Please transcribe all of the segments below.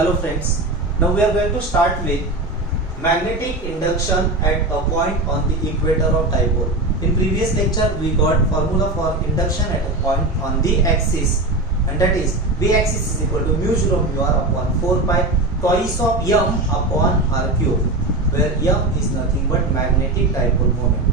Hello friends, now we are going to start with magnetic induction at a point on the equator of dipole. In previous lecture we got formula for induction at a point on the axis, and that is V axis is equal to mu 0 mu r upon 4 pi twice of m upon r cube, where m is nothing but magnetic dipole moment.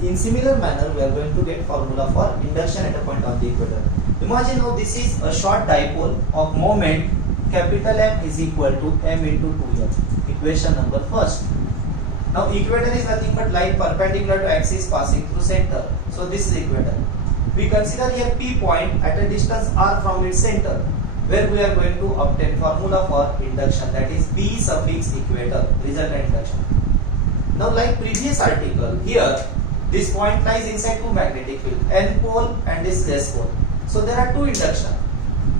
In similar manner we are going to get formula for induction at a point on the equator. Imagine now this is a short dipole of moment capital M is equal to m into 2m. Equation number first. Now equator is nothing but line perpendicular to axis passing through center. So this is equator. We consider here P point at a distance r from its center, where we are going to obtain formula for induction, that is P suffix equator, resultant induction. Now like previous article, here this point lies inside two magnetic field, N pole and this S pole. So there are two induction.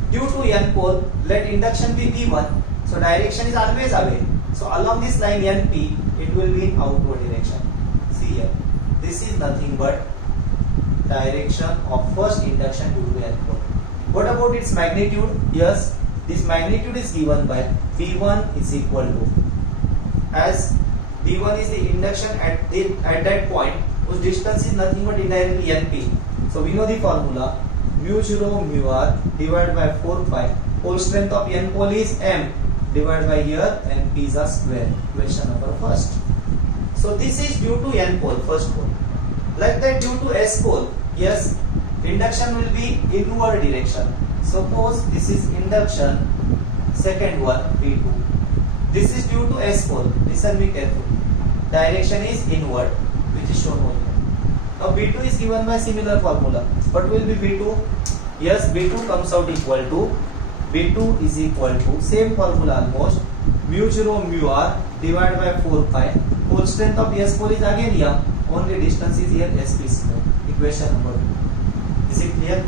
Due to N pole, let induction be V1. So direction is always away. So along this line NP, it will be in outward direction. See here, this is nothing but direction of first induction due to N pole. What about its magnitude? Yes, this magnitude is given by V1 is equal to, as V1 is the induction at that point whose distance is nothing but indirectly NP. So we know the formula mu 0 mu r divided by 4 pi, whole strength of N pole is m, divided by here NP is a square. Question number first. So this is due to N pole, first pole. Like that due to S pole, yes, induction will be inward direction. Suppose this is induction, second one V2. This is due to S pole. Listen be careful. Direction is inward, which is shown over here. Now B2 is given by similar formula. What will be B2? Yes, B2 comes out equal to, B2 is equal to same formula almost, mu 0 mu r divided by 4 pi, whole strength of S pole is again m, only distance is here SP square. Equation number 2. Is it clear?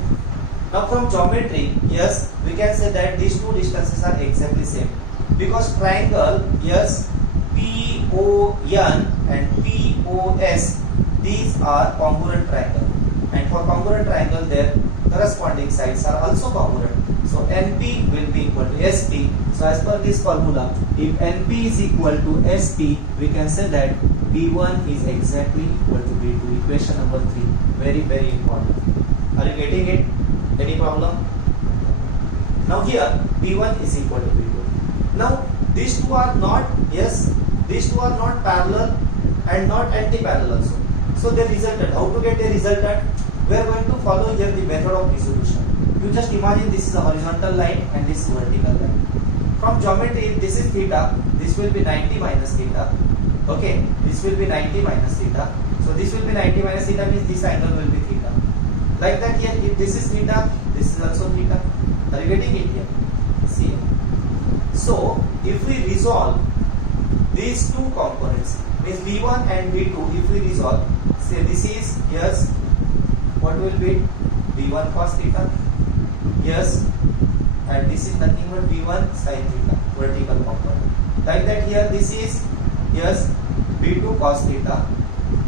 Now from geometry, yes, we can say that these two distances are exactly same, because triangle, yes, PON and POS, these are congruent triangle, and for congruent triangle their corresponding sides are also congruent. So NP will be equal to SP. So as per this formula, if NP is equal to SP, we can say that B1 is exactly equal to B2. Equation number 3. Very, very important. Are you getting it? Any problem? Now here B1 is equal to B2. Now these two are not, yes, these two are not parallel and not anti-parallel also. So the resultant, how to get the resultant? We are going to follow here the method of resolution. You just imagine this is a horizontal line and this is vertical line. From geometry, if this is theta, this will be 90 minus theta. Okay, this will be 90 minus theta. So this will be 90 minus theta means this angle will be theta. Like that here, if this is theta, this is also theta. Are you getting it here? See. So if we resolve these two components, means V1 and V2, if we resolve, say this is, yes, what will be V1 cos theta, yes, and this is nothing but V1 sin theta, vertical component. Like that here this is, yes, V2 cos theta,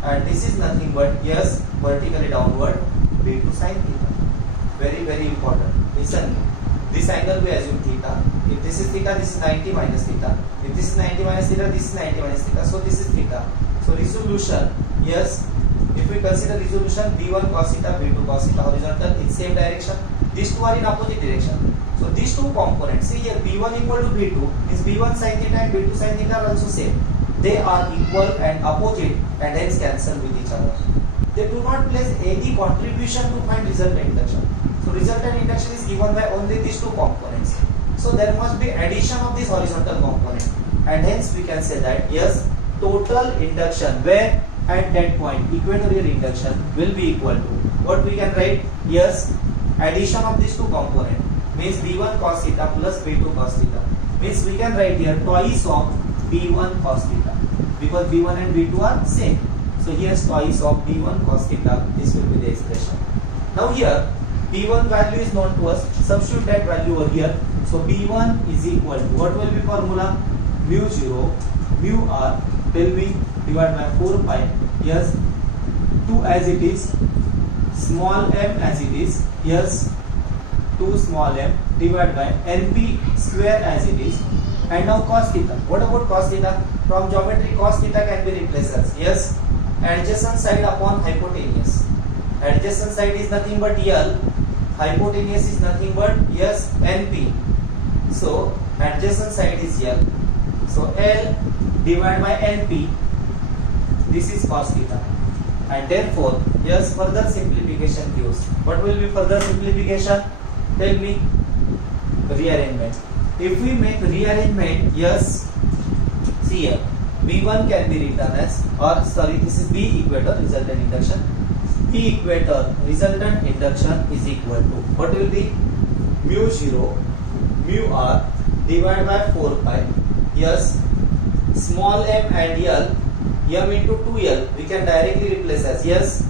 and this is nothing but, yes, vertically downward V2 sin theta. Very, very important. Listen, this angle we assume theta. If this is theta, this is 90 minus theta. If this is 90 minus theta, this is 90 minus theta. So this is theta. So resolution, yes, if we consider resolution V1 cos theta, V2 cos theta, horizontal in same direction. These two are in opposite direction. So these two components, see here V1 equal to V2 is V1 sin theta and V2 sin theta are also same. They are equal and opposite and hence cancel with each other. They do not place any contribution to find resultant induction. So resultant induction is given by only these two components. So there must be addition of this horizontal component, and hence we can say that yes, total induction where at that point equatorial induction will be equal to what we can write, yes, addition of these two components means V1 cos theta plus V2 cos theta, means we can write here twice of V1 cos theta, because V1 and V2 are same. So here's twice of V1 cos theta. This will be the expression. Now here B1 value is known to us, substitute that value over here. So B1 is equal to, what will be formula? Mu 0 mu r will be divided by 4 pi, yes, 2 as it is, small m as it is, yes, 2 small m divided by np square as it is. And now cos theta. What about cos theta? From geometry, cos theta can be replaced as, yes, adjacent side upon hypotenuse. Adjacent side is nothing but L, hypotenuse is nothing but, yes, NP. So adjacent side is L. So L divided by NP. This is cos theta. And therefore, yes, further simplification gives. What will be further simplification? Tell me. Rearrangement. If we make rearrangement, yes, see here, B1 can be written as, or sorry, this is B equator resultant induction. B equator resultant induction is equal to, what will be? Mu 0 mu r divided by 4 pi, yes, small m and L, m into 2L we can directly replace as, yes,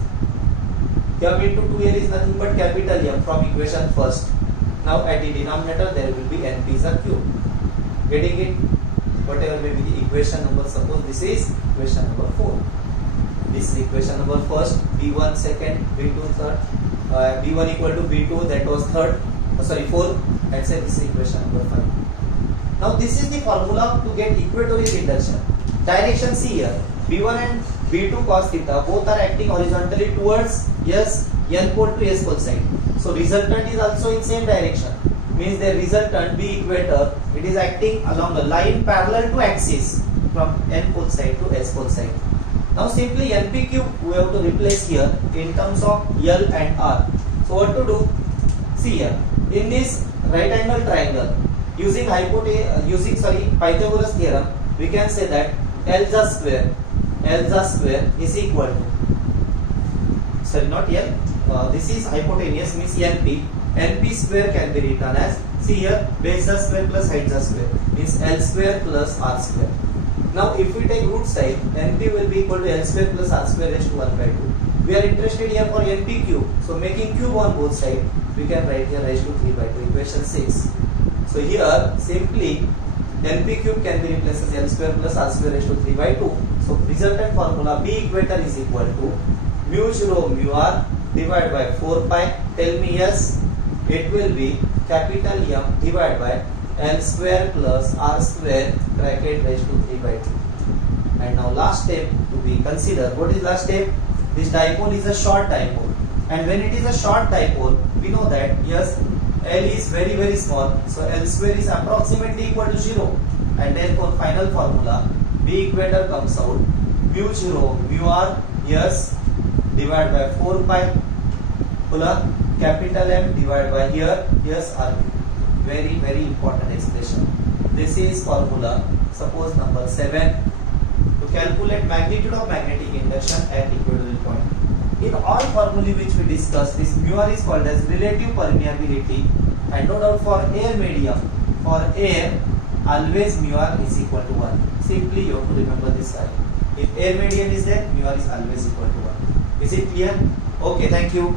m into 2L is nothing but capital M from equation first. Now at the denominator there will be np is a cube. Getting it? Whatever may be the equation number, suppose this is equation number 4. This is equation number first, B1 second, B2 third, B1 equal to B2, that was third, fourth, and say this is equation number 5. Now this is the formula to get equatorial induction. Direction see here, B1 and B2 cos theta both are acting horizontally towards, yes, n pole to s pole side. So resultant is also in same direction. Means the resultant B equator, it is acting along the line parallel to axis from n pole side to s pole side. Now simply np cube we have to replace here in terms of L and R. So what to do? See here, in this right angle triangle, using Pythagoras theorem, we can say that alpha square is equal to, sorry, not L, this is hypotenuse, means np square can be written as, see here, base square plus height square, means L square plus R square. Now if we take root side, np will be equal to L square plus R square raised to 1 by 2. We are interested here for np cube, so making cube on both sides, we can write here raised to 3 by 2, equation 6. So here simply np cube can be replaced as L square plus R square raised to 3 by 2. So resultant formula B equator is equal to mu 0 mu r divided by 4 pi. Tell me, yes, it will be capital M divided by L square plus R square bracket raised to 3 by 2. And now last step to be considered. What is last step? This dipole is a short dipole, and when it is a short dipole, we know that, yes, L is very very small, so L square is approximately equal to 0, and therefore final formula B equator comes out mu 0 mu r, yes, divided by 4 pi plus capital M divided by here, yes, R. Very very important expression. This is formula, suppose number 7, to calculate magnitude of magnetic induction at equatorial point. In all formulae which we discussed, this mu r is called as relative permeability, and no doubt for air medium, for air always mu r is equal to 1. Simply you have to remember this guy. If air medium is there, mu r is always equal to 1. Is it clear? Okay, thank you.